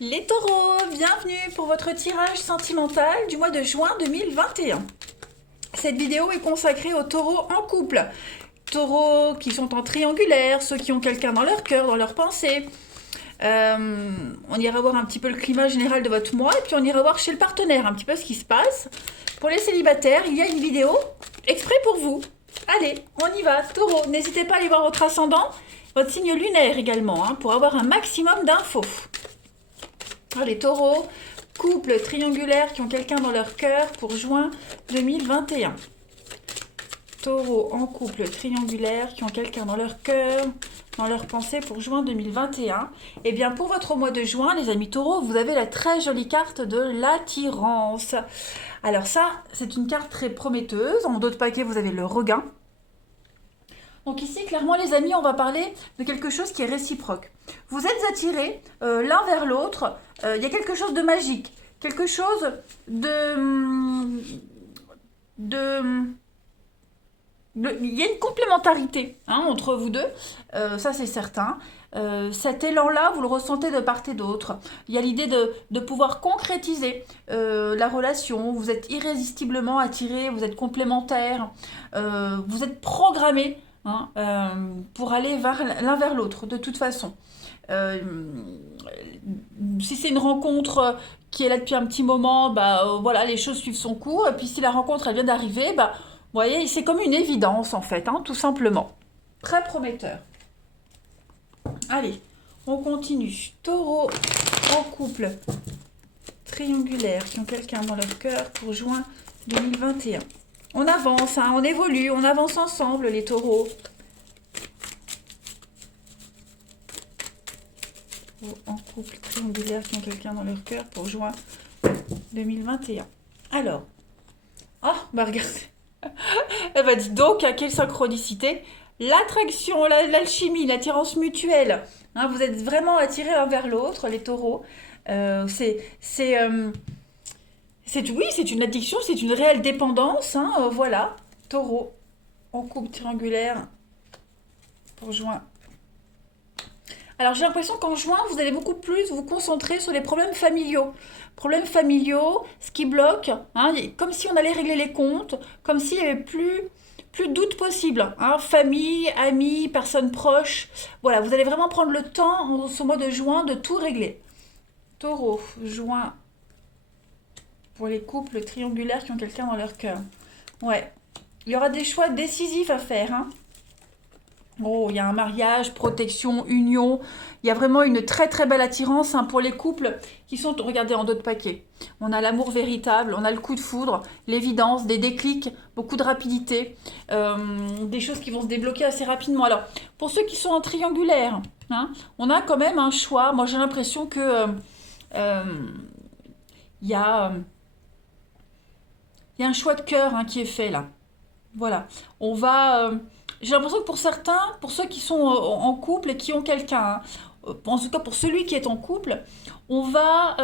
Les taureaux, bienvenue pour votre tirage sentimental du mois de juin 2021. Cette vidéo est consacrée aux taureaux en couple. Taureaux qui sont en triangulaire, ceux qui ont quelqu'un dans leur cœur, dans leur pensée. On ira voir un petit peu le climat général de votre mois et puis on ira voir chez le partenaire un petit peu ce qui se passe. Pour les célibataires, il y a une vidéo exprès pour vous. Allez, on y va, taureau. N'hésitez pas à aller voir votre ascendant, votre signe lunaire également, pour avoir un maximum d'infos. Les taureaux, couple triangulaire qui ont quelqu'un dans leur cœur pour juin 2021. Taureaux en couple triangulaire qui ont quelqu'un dans leur cœur, dans leur pensée pour juin 2021. Et bien pour votre mois de juin, les amis taureaux, vous avez la très jolie carte de l'attirance. Alors ça, c'est une carte très prometteuse. En dos de paquet, vous avez le regain. Donc ici, clairement, les amis, on va parler de quelque chose qui est réciproque. Vous êtes attirés l'un vers l'autre. Il y a quelque chose de magique, quelque chose il y a une complémentarité entre vous deux, ça c'est certain. Cet élan-là, vous le ressentez de part et d'autre. Il y a l'idée de pouvoir concrétiser la relation. Vous êtes irrésistiblement attirés, vous êtes complémentaires, vous êtes programmés pour aller l'un vers l'autre, de toute façon. Si c'est une rencontre qui est là depuis un petit moment, voilà, les choses suivent son cours. Et puis si la rencontre elle vient d'arriver, vous voyez, c'est comme une évidence en fait, tout simplement. Très prometteur. Allez, on continue. Taureau en couple triangulaire qui ont quelqu'un dans leur cœur pour juin 2021. On avance, on évolue, on avance ensemble les taureaux. En couple triangulaire qui ont quelqu'un dans leur cœur pour juin 2021. Alors, regardez. Dis donc, quelle synchronicité. L'attraction, l'alchimie, l'attirance mutuelle. Vous êtes vraiment attirés l'un vers l'autre, les taureaux. Oui, c'est une addiction, c'est une réelle dépendance. Voilà, taureau en couple triangulaire pour juin. Alors j'ai l'impression qu'en juin, vous allez beaucoup plus vous concentrer sur les problèmes familiaux. Problèmes familiaux, ce qui bloque, comme si on allait régler les comptes, comme s'il n'y avait plus de doute possible. Famille, amis, personnes proches. Voilà, vous allez vraiment prendre le temps, en ce mois de juin, de tout régler. Taureau, juin, pour les couples triangulaires qui ont quelqu'un dans leur cœur. Ouais, il y aura des choix décisifs à faire. Oh, il y a un mariage, protection, union. Il y a vraiment une très très belle attirance pour les couples qui sont, regardez, en dos de paquet. On a l'amour véritable, on a le coup de foudre, l'évidence, des déclics, beaucoup de rapidité, des choses qui vont se débloquer assez rapidement. Alors, pour ceux qui sont en triangulaire, on a quand même un choix. Moi, j'ai l'impression que il y a un choix de cœur qui est fait là. Voilà. On va... j'ai l'impression que pour certains, pour ceux qui sont en couple et qui ont quelqu'un, en tout cas pour celui qui est en couple, on va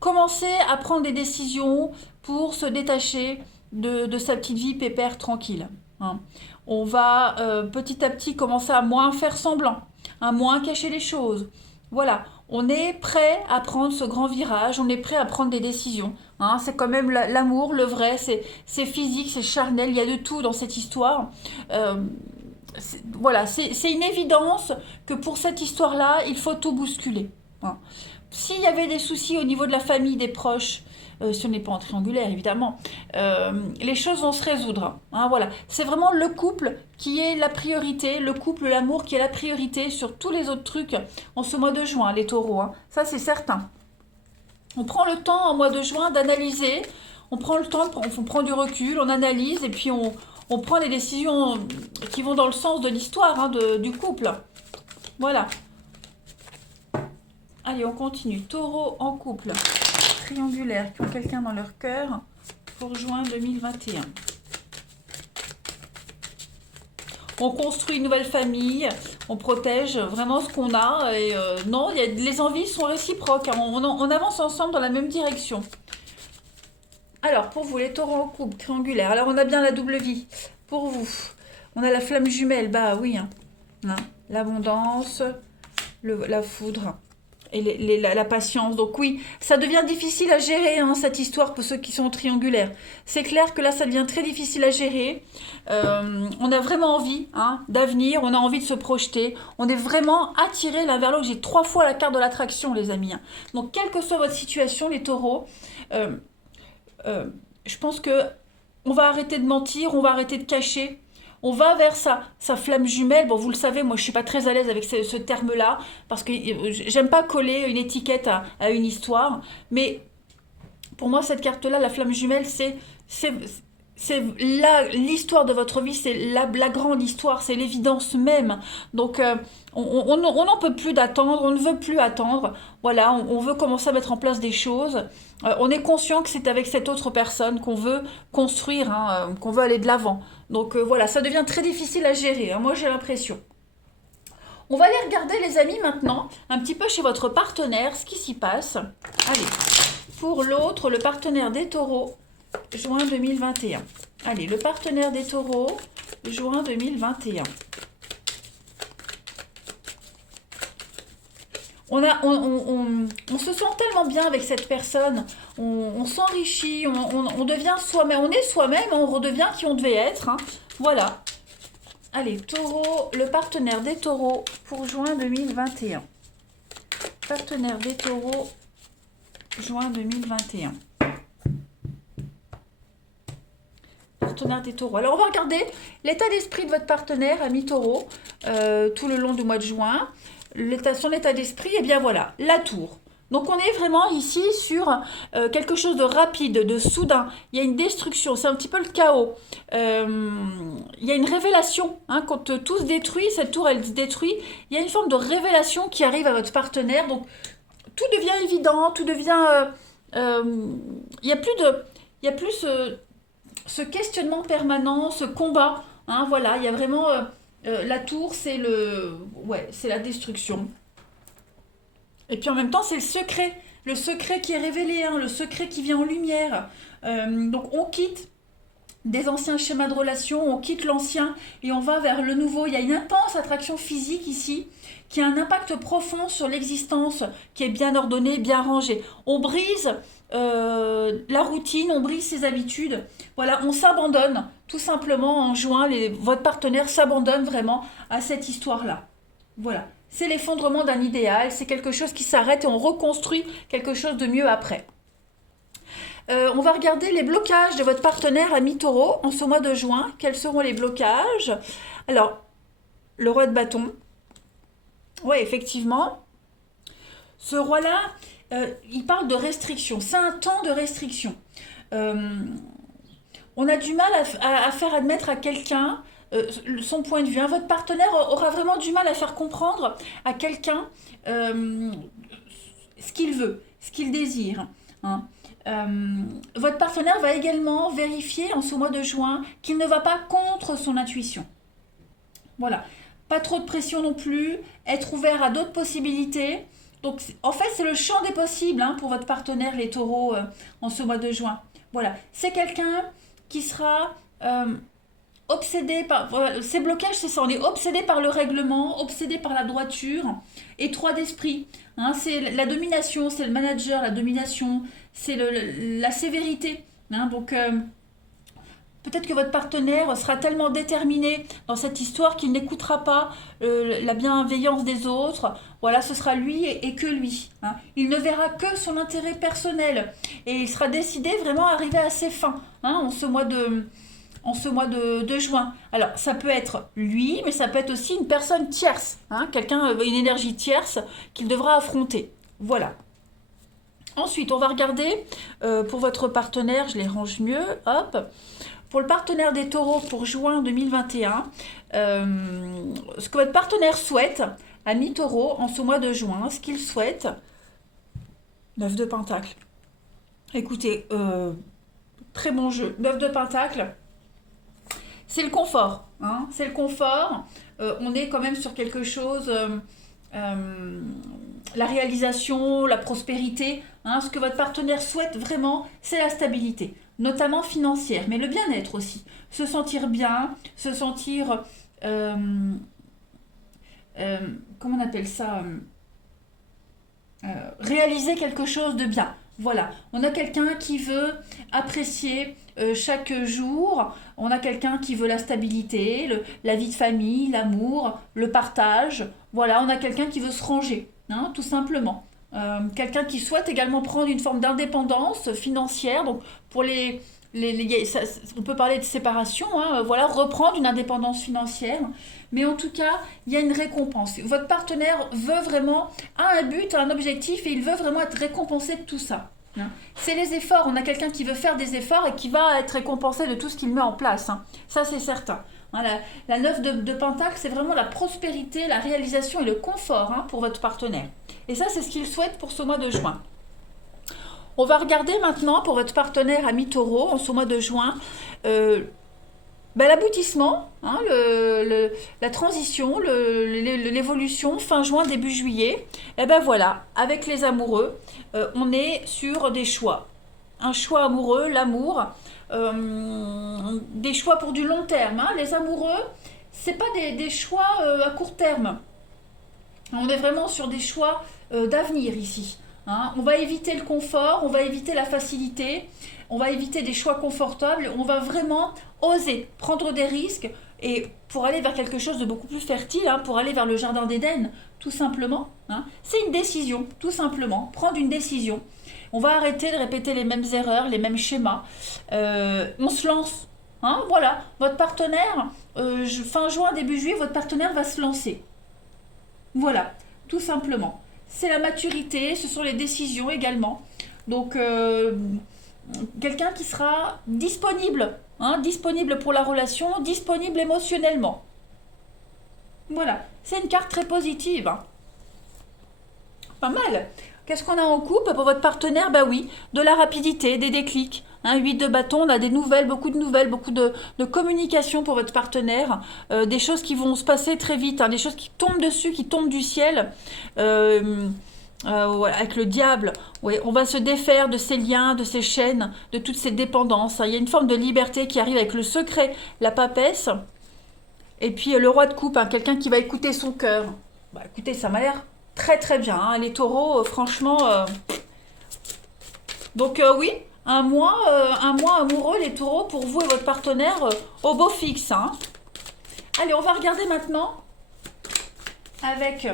commencer à prendre des décisions pour se détacher de sa petite vie pépère tranquille. On va petit à petit commencer à moins faire semblant, à moins cacher les choses. Voilà, on est prêt à prendre ce grand virage, on est prêt à prendre des décisions. C'est quand même l'amour, le vrai, c'est physique, c'est charnel, il y a de tout dans cette histoire. Voilà, c'est une évidence que pour cette histoire-là, il faut tout bousculer. S'il y avait des soucis au niveau de la famille, des proches, si on n'est pas en triangulaire évidemment, les choses vont se résoudre. Voilà, c'est vraiment le couple qui est la priorité, le couple, l'amour qui est la priorité sur tous les autres trucs en ce mois de juin, les taureaux. Ça c'est certain. On prend le temps en mois de juin d'analyser, on prend le temps, on prend du recul, on analyse et puis on prend les décisions qui vont dans le sens de l'histoire du couple. Voilà. Allez, on continue. Taureau en couple triangulaire qui ont quelqu'un dans leur cœur pour juin 2021. On construit une nouvelle famille, on protège vraiment ce qu'on a. Et non, les envies sont réciproques. On avance ensemble dans la même direction. Alors, pour vous, les taureaux en couple triangulaire. Alors, on a bien la double vie. Pour vous, on a la flamme jumelle. Oui. L'abondance, la foudre. et la patience. Donc oui, ça devient difficile à gérer, hein, cette histoire pour ceux qui sont triangulaires. C'est clair que là, ça devient très difficile à gérer. On a vraiment envie, hein, d'avenir, on a envie de se projeter. On est vraiment attiré l'un vers l'autre. J'ai 3 fois la carte de l'attraction, les amis, hein. Donc, quelle que soit votre situation, les taureaux, euh, je pense que on va arrêter de mentir, on va arrêter de cacher. On va vers sa flamme jumelle. Bon, vous le savez, moi, je suis pas très à l'aise avec ce terme-là, parce que j'aime pas coller une étiquette à une histoire. Mais pour moi, cette carte-là, la flamme jumelle, c'est l'histoire de votre vie, c'est la grande histoire, c'est l'évidence même. Donc, on n'en peut plus d'attendre, on ne veut plus attendre. Voilà, on veut commencer à mettre en place des choses. On est conscient que c'est avec cette autre personne qu'on veut construire, hein, qu'on veut aller de l'avant. Donc, voilà, ça devient très difficile à gérer, hein, moi j'ai l'impression. On va aller regarder, les amis, maintenant, un petit peu chez votre partenaire, ce qui s'y passe. Allez, pour l'autre, le partenaire des taureaux, juin 2021. Allez, le partenaire des taureaux, juin 2021. On se sent tellement bien avec cette personne, on s'enrichit, on devient soi-même, on est soi-même, on redevient qui on devait être, hein. Voilà. Allez, taureau, le partenaire des taureaux pour juin 2021. Partenaire des taureaux, juin 2021. Partenaire des taureaux. Alors, on va regarder l'état d'esprit de votre partenaire, ami taureau, tout le long du mois de juin. Son état d'esprit, et bien voilà, la tour. Donc on est vraiment ici sur quelque chose de rapide, de soudain. Il y a une destruction, c'est un petit peu le chaos. Il y a une révélation, hein, quand tout se détruit, cette tour elle se détruit, il y a une forme de révélation qui arrive à votre partenaire. Donc tout devient évident, tout devient... il y a plus ce questionnement permanent, ce combat, hein, voilà, il y a vraiment... la tour, c'est c'est la destruction. Et puis en même temps, c'est le secret qui est révélé, hein, le secret qui vient en lumière. Donc on quitte des anciens schémas de relation, on quitte l'ancien et on va vers le nouveau. Il y a une intense attraction physique ici, qui a un impact profond sur l'existence, qui est bien ordonnée, bien rangée. On brise la routine, on brise ses habitudes. Voilà, on s'abandonne tout simplement en juin. Votre partenaire s'abandonne vraiment à cette histoire-là. Voilà, c'est l'effondrement d'un idéal, c'est quelque chose qui s'arrête et on reconstruit quelque chose de mieux après. On va regarder les blocages de votre partenaire ami taureau en ce mois de juin. Quels seront les blocages? Alors, le roi de bâton. Oui, effectivement. Ce roi-là, il parle de restriction. C'est un temps de restriction. On a du mal à faire admettre à quelqu'un son point de vue, hein. Votre partenaire aura vraiment du mal à faire comprendre à quelqu'un ce qu'il veut, ce qu'il désire, hein. Votre partenaire va également vérifier en ce mois de juin qu'il ne va pas contre son intuition. Voilà. Pas trop de pression non plus, être ouvert à d'autres possibilités. Donc, en fait, c'est le champ des possibles, hein, pour votre partenaire, les taureaux, en ce mois de juin. Voilà. C'est quelqu'un qui sera obsédé par... Voilà, ces blocages, c'est ça. On est obsédé par le règlement, obsédé par la droiture, étroit d'esprit. Hein, c'est la domination, c'est le manager, la domination, c'est la sévérité. Hein, donc... peut-être que votre partenaire sera tellement déterminé dans cette histoire qu'il n'écoutera pas la bienveillance des autres. Voilà, ce sera lui et que lui, hein. Il ne verra que son intérêt personnel. Et il sera décidé vraiment à arriver à ses fins, hein, en ce mois de juin. Alors, ça peut être lui, mais ça peut être aussi une personne tierce, hein, une énergie tierce qu'il devra affronter. Voilà. Ensuite, on va regarder pour votre partenaire, je les range mieux, hop. Pour le partenaire des taureaux pour juin 2021, ce que votre partenaire souhaite, ami taureau, en ce mois de juin, ce qu'il souhaite, 9 de pentacle. Écoutez, très bon jeu, 9 de pentacle, c'est le confort, hein, c'est le confort. On est quand même sur quelque chose, la réalisation, la prospérité, hein, ce que votre partenaire souhaite vraiment, c'est la stabilité, notamment financière, mais le bien-être aussi. Se sentir bien, se sentir... comment on appelle ça, réaliser quelque chose de bien. Voilà, on a quelqu'un qui veut apprécier chaque jour, on a quelqu'un qui veut la stabilité, la vie de famille, l'amour, le partage. Voilà, on a quelqu'un qui veut se ranger, hein, tout simplement. Quelqu'un qui souhaite également prendre une forme d'indépendance financière. Donc pour on peut parler de séparation, hein, voilà, reprendre une indépendance financière. Mais en tout cas, il y a une récompense. Votre partenaire veut vraiment, a un but, un objectif, et il veut vraiment être récompensé de tout ça. Hein. C'est les efforts. On a quelqu'un qui veut faire des efforts et qui va être récompensé de tout ce qu'il met en place. Hein. Ça, c'est certain. Hein, la 9 de Pentacle, c'est vraiment la prospérité, la réalisation et le confort, hein, pour votre partenaire. Et ça, c'est ce qu'il souhaite pour ce mois de juin. On va regarder maintenant pour votre partenaire ami Taureau en ce mois de juin l'aboutissement, hein, la transition, l'évolution fin juin, début juillet. Et ben voilà, avec les amoureux, on est sur des choix. Un choix amoureux, l'amour, des choix pour du long terme. Hein. Les amoureux, c'est pas des choix à court terme. On est vraiment sur des choix d'avenir ici. Hein. On va éviter le confort, on va éviter la facilité, on va éviter des choix confortables, on va vraiment oser prendre des risques et pour aller vers quelque chose de beaucoup plus fertile, hein, pour aller vers le jardin d'Éden, tout simplement. Hein. C'est une décision, tout simplement, prendre une décision. On va arrêter de répéter les mêmes erreurs, les mêmes schémas. On se lance. Hein, voilà, votre partenaire, fin juin, début juillet, votre partenaire va se lancer. Voilà, tout simplement. C'est la maturité, ce sont les décisions également. Donc, quelqu'un qui sera disponible, hein, disponible pour la relation, disponible émotionnellement. Voilà, c'est une carte très positive. Hein. Pas mal. Qu'est-ce qu'on a en couple pour votre partenaire? Bah oui, de la rapidité, des déclics. Hein, 8 de bâton, on a des nouvelles, beaucoup de communication pour votre partenaire, des choses qui vont se passer très vite, hein, des choses qui tombent dessus, qui tombent du ciel. Voilà, avec le diable, oui, on va se défaire de ces liens, de ces chaînes, de toutes ces dépendances. Hein. Il y a une forme de liberté qui arrive avec le secret, la papesse, et puis le roi de coupe, hein, quelqu'un qui va écouter son cœur. Bah, écoutez, ça m'a l'air très très bien. Hein. Les taureaux, franchement. Donc oui, un mois amoureux, les taureaux, pour vous et votre partenaire, au beau fixe. Hein. Allez, on va regarder maintenant avec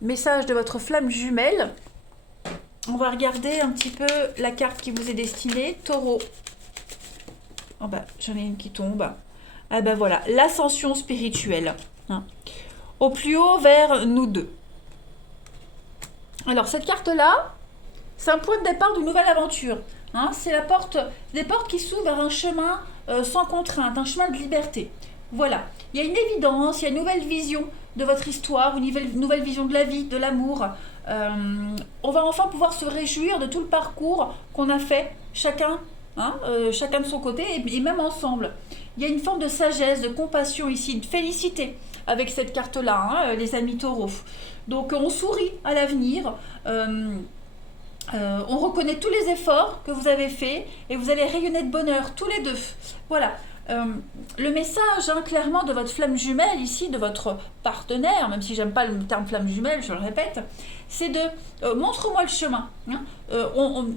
message de votre flamme jumelle. On va regarder un petit peu la carte qui vous est destinée. Taureau. Oh bah, j'en ai une qui tombe. Ah bah voilà, l'ascension spirituelle. Hein. Au plus haut vers nous deux. Alors cette carte-là, c'est un point de départ d'une nouvelle aventure. Hein. C'est des portes qui s'ouvrent vers un chemin sans contrainte, un chemin de liberté. Voilà, il y a une évidence, il y a une nouvelle vision de votre histoire, une nouvelle vision de la vie, de l'amour. On va enfin pouvoir se réjouir de tout le parcours qu'on a fait, chacun, hein, chacun de son côté et même ensemble. Il y a une forme de sagesse, de compassion ici, de félicité avec cette carte-là, hein, les amis taureaux. Donc on sourit à l'avenir. On reconnaît tous les efforts que vous avez faits et vous allez rayonner de bonheur tous les deux. Voilà. Le message, hein, clairement, de votre flamme jumelle ici, de votre partenaire, même si j'aime pas le terme flamme jumelle, je le répète, c'est de montre-moi le chemin. Hein.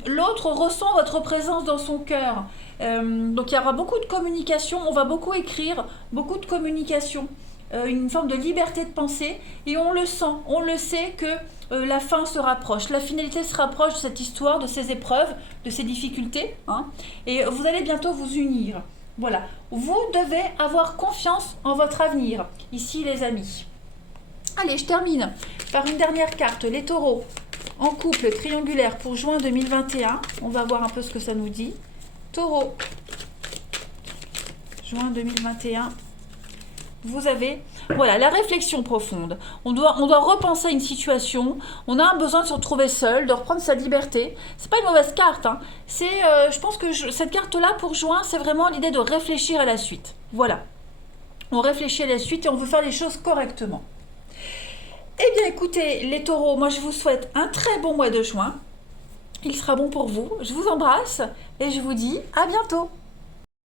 L'autre ressent votre présence dans son cœur. Donc il y aura beaucoup de communication, on va beaucoup écrire, beaucoup de communication, une forme de liberté de pensée, et on le sent, on le sait que la fin se rapproche, la finalité se rapproche de cette histoire, de ces épreuves, de ces difficultés, hein, et vous allez bientôt vous unir. Voilà, vous devez avoir confiance en votre avenir, ici les amis. Allez, je termine par une dernière carte, les taureaux, en couple triangulaire pour juin 2021. On va voir un peu ce que ça nous dit. Taureau, juin 2021. Vous avez, voilà, la réflexion profonde. On doit repenser une situation. On a un besoin de se retrouver seul, de reprendre sa liberté. C'est pas une mauvaise carte. Hein. Je pense que cette carte-là pour juin, c'est vraiment l'idée de réfléchir à la suite. Voilà. On réfléchit à la suite et on veut faire les choses correctement. Eh bien, écoutez, les taureaux, moi je vous souhaite un très bon mois de juin. Il sera bon pour vous. Je vous embrasse et je vous dis à bientôt.